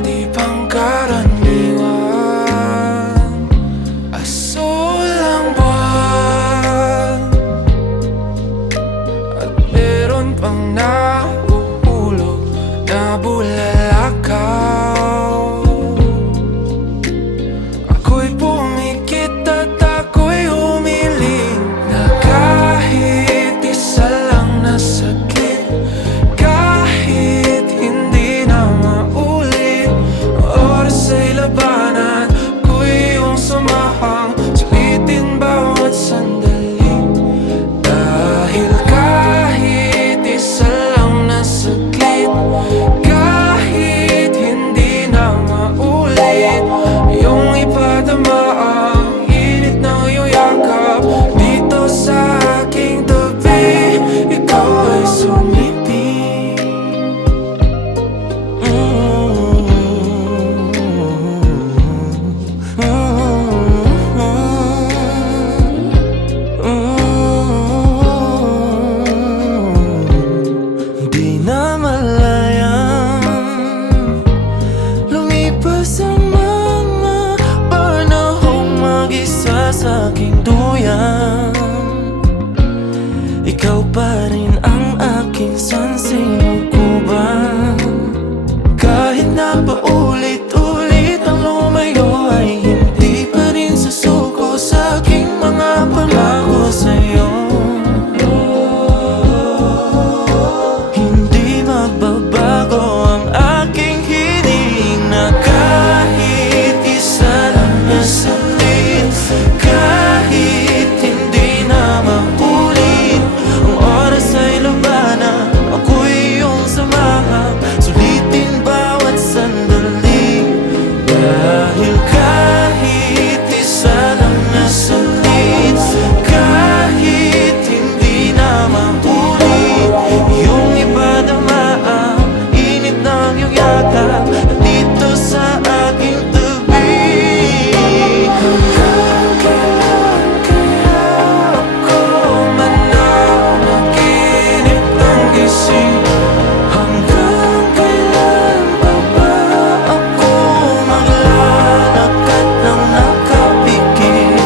di pangkaraniwan. Asul ang buwan at meron pang nahuhulog na bulalakaw. Ako'y pumikit at ako'y humiling na kahit isa lang na saglit, kahit hindi na maulit ang oras ay labanan. Ako'y iyong sumahang sulitin bawat sandali, dahil kahit isa lang na saglit, kahit hindi na maulit, iyong ipadama ang init ng iyong yakap. Dito sa aking tabi, ikaw ay sumiping. Di na malayang lumipas ang mga panahong mag-isa sa aking duyan. Ikaw pa rin ang aking sansinukuban. Kahit na paulit-ulit ang lumayo, ay hindi pa rin susuko sa aking mga pangako sa'yo. Hindi magbabago ang aking hiling na kahit isa lang na saglit, kahit hindi na maulit ang oras ay labanan. Ako'y iyong samahan, sulitin bawat sandali, dahil kahit isa lang na saglit, kahit hindi na maulit, iyong ipadama ang init ng iyong yakap dito sa aking tabi. Hanggang kailan kaya ako mananaginip ng gising? Hanggang kailan pa ba ako maglalakad ng nakapikit?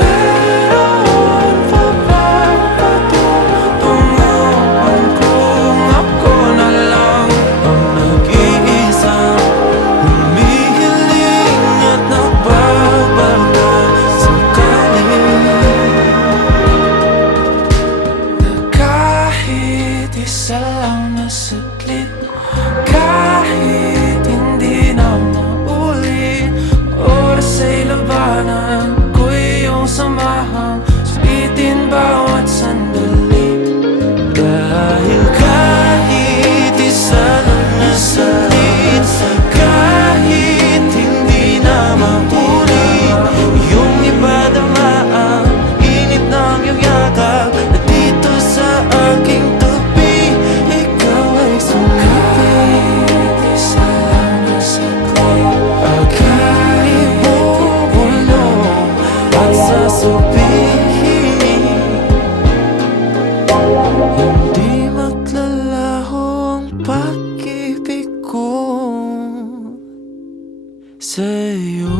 Meron pa bang patutunguhan kung ako na lang ang nag-iisang humihiling at nagbabagal sakali? Na kahit isa lang na saglit, kahit hindi na maulit, oras ay labanan. Ako'y iyong samahang sulitin bawat sandali, dahil kahit isa lang na saglit, kahit hindi na maulit, iyong ipadama ang init ng iyong yakap dito sa aking tabi. Ikaw ay sumiping. Isa lang na saglit, aking ibubulong at sasabihin, hindi maglalaho ang pag-ibig ko sa'yo.